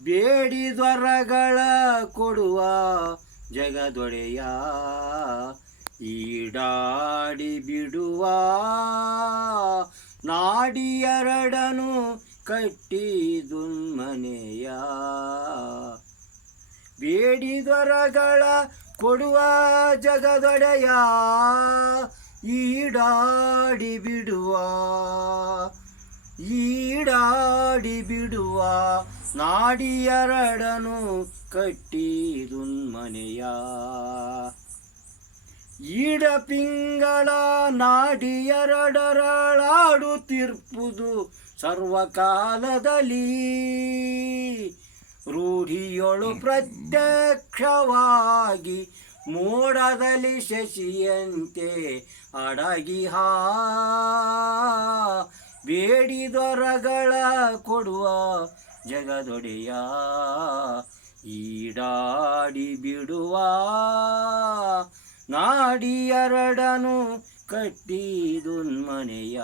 ಬೇಡಿದೊರಗಳ ಕೊಡುವ ಜಗದೊಡೆಯ, ಈಡಾಡಿ ಬಿಡುವ ನಾಡಿಯರಡನು ಕಟ್ಟಿದುನ್ಮನೆಯ. ಬೇಡಿದೊರಗಳ ಕೊಡುವ ಜಗದೊಡೆಯ, ಈಡಾಡಿ ಬಿಡುವ ನಾಡಿಯರಡನು ಕಟ್ಟಿದುನ್ಮನೆಯ. ಈಡ ಪಿಂಗಳ ನಾಡಿಯರಡರಳಾಡುತ್ತಿರ್ಪುದು ಸರ್ವಕಾಲದಲ್ಲಿ, ರೂಢಿಯೊಳು ಪ್ರತ್ಯಕ್ಷವಾಗಿ ಮೋಡದಲ್ಲಿ ಶಶಿಯಂತೆ ಅಡಗಿಹ. ಬೇಡಿದೊರಗಳ ಕೊಡುವ ಜಗದೊಡೆಯ, ಈಡಾಡಿ ಬಿಡುವ ನಾಡಿಯರಡನು ಕಟ್ಟಿದುನ್ಮನೆಯ.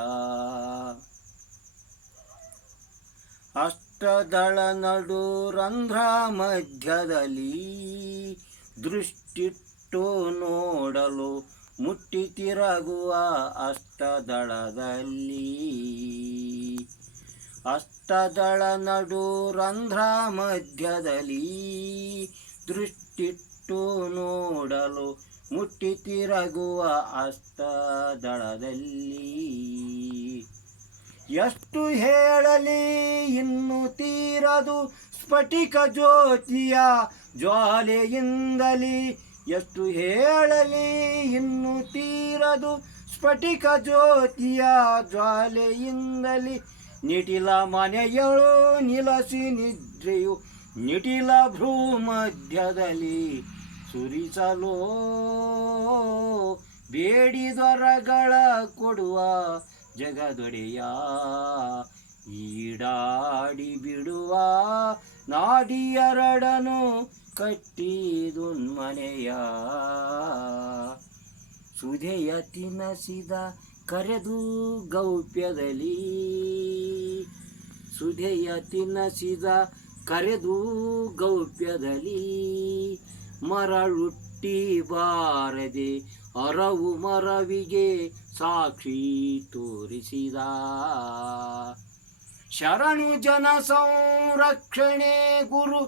ಅಷ್ಟದಳ ನಡು ರಂಧ್ರ ಮಧ್ಯದಲ್ಲಿ ದೃಷ್ಟಿಟ್ಟು ನೋಡಲು ಮುಟ್ಟಿ ತಿರುಗುವ ಅಷ್ಟದಳದಲ್ಲಿ. ಅಷ್ಟದಳ ನಡು ರಂಧ್ರ ಮಧ್ಯದಲ್ಲಿ ದೃಷ್ಟಿಟ್ಟು ನೋಡಲು ಮುಟ್ಟಿ ತಿರುಗುವ ಅಷ್ಟದಳದಲ್ಲಿ. ಎಷ್ಟು ಹೇಳಲಿ ಇನ್ನು ತೀರದು ಸ್ಫಟಿಕ ಜ್ಯೋತಿಯ ಜ್ವಾಲೆಯಿಂದಲಿ, ಎಷ್ಟು ಹೇಳಲಿ ಇನ್ನು ತೀರದು ಸ್ಫಟಿಕ ಜ್ಯೋತಿಯ ಜ್ವಾಲೆಯಿಂದಲಿ. ನಿಟಿಲ ಮನೆಯಳು ನಿಲಸಿ ನಿದ್ರೆಯು ನಿಟಿಲ ಭ್ರೂಮಧ್ಯದಲ್ಲಿ ಸುರಿಸಲು, ಬೇಡಿದೊರಗಳ ಕೊಡುವ ಜಗದೊಡೆಯ, ಈಡಾಡಿ ಬಿಡುವ ನಾಡಿಯರಡನು ಕಟ್ಟಿದುನ್ಮನೆಯ. ಸುಧೆಯ ತಿನಸಿದ ಕರೆದು ಗೌಪ್ಯದಲ್ಲಿ, ಸುಧೆಯ ತಿನಸಿದ ಕರೆದು ಗೌಪ್ಯದಲ್ಲಿ, ಮರಳುಟ್ಟಿ ಬಾರದೆ ಅರವು ಮರವಿಗೆ ಸಾಕ್ಷಿ ತೋರಿಸಿದ. ಶರಣು ಜನ ಸಂರಕ್ಷಣೆ ಗುರು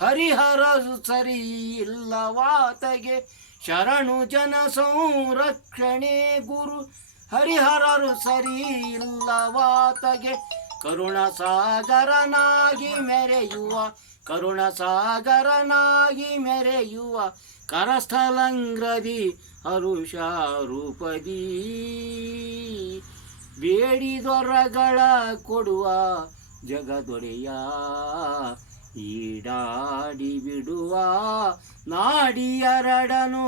ಹರಿಹರ ಸರಿ ಇಲ್ಲವಾತಗೆ, ಶರಣು ಜನ ಸಂರಕ್ಷಣೆ ಗುರು ಹರಿಹರರು ಸರಿ ಇಲ್ಲವಾತಗೆ. ಕರುಣ ಸಾಗರನಾಗಿ ಮೆರೆಯುವ, ಕರುಣ ಸಾಗರನಾಗಿ ಮೆರೆಯುವ ಕರಸ್ಥಲಂಗ್ರದಿ ಹರುಷ ರೂಪದಿ. ಬೇಡಿದೊರಗಳ ಕೊಡುವ ಜಗದೊಡೆಯ, ಈಡಾಡಿ ಬಿಡುವ ನಾಡಿಯರಡನು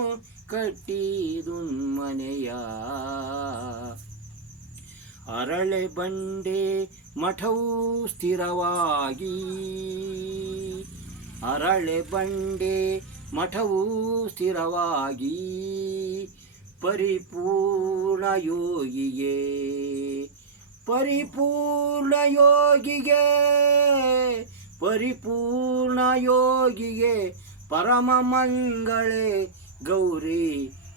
ಕಟ್ಟಿದುನ್ಮನೆಯ. ಅರಳೆ ಬಂಡೆ ಮಠವು ಸ್ಥಿರವಾಗಿ, ಅರಳೆ ಬಂಡೆ ಮಠವು ಸ್ಥಿರವಾಗಿ, ಪರಿಪೂರ್ಣ ಯೋಗಿಗೆ, ಪರಿಪೂರ್ಣ ಯೋಗಿಗೆ, ಪರಿಪೂರ್ಣ ಯೋಗಿಗೆ ಪರಮ ಮಂಗಳೇ ಗೌರಿ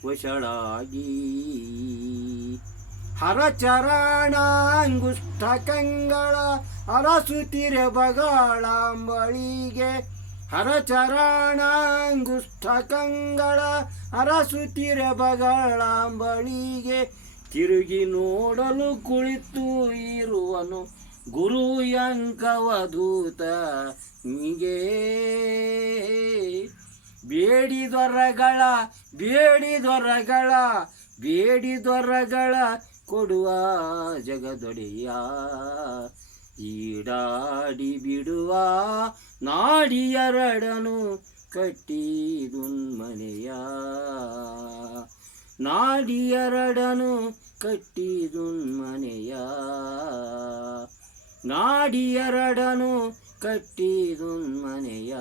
ವಶಳಾಗಿ. ಹರಚರಣಾಂಗುಷ್ಠ ಕಂಗಳ ಅರಸುತ್ತಿರೆ ಬಗಳಂಬಳಿಗೆ, ಹರಚರಣಾಂಗುಷ್ಠ ಕಂಗಳ ಅರಸುತ್ತಿರೆ ಬಗಳಂಬಳಿಗೆ. ತಿರುಗಿ ನೋಡಲು ಕುಳಿತು ಇರುವನು ಗುರು ಯಂಕವಧೂತ ನಿಗೆ. ಬೇಡಿದೊರಗಳ ಬೇಡಿದೊರಗಳ ಬೇಡಿದೊರಗಳ ಕೊಡುವ ಜಗದೊಡೆಯ, ಈಡಾಡಿ ಬಿಡುವ ನಾಡಿಯರಡನು ಕಟ್ಟಿದುನ್ಮನೆಯ. ನಾಡಿಯರಡನು ಕಟ್ಟಿದುನ್ಮನೆಯ, ನಾಡಿಯರಡನು ಕಟ್ಟಿದುನ್ಮನೆಯ.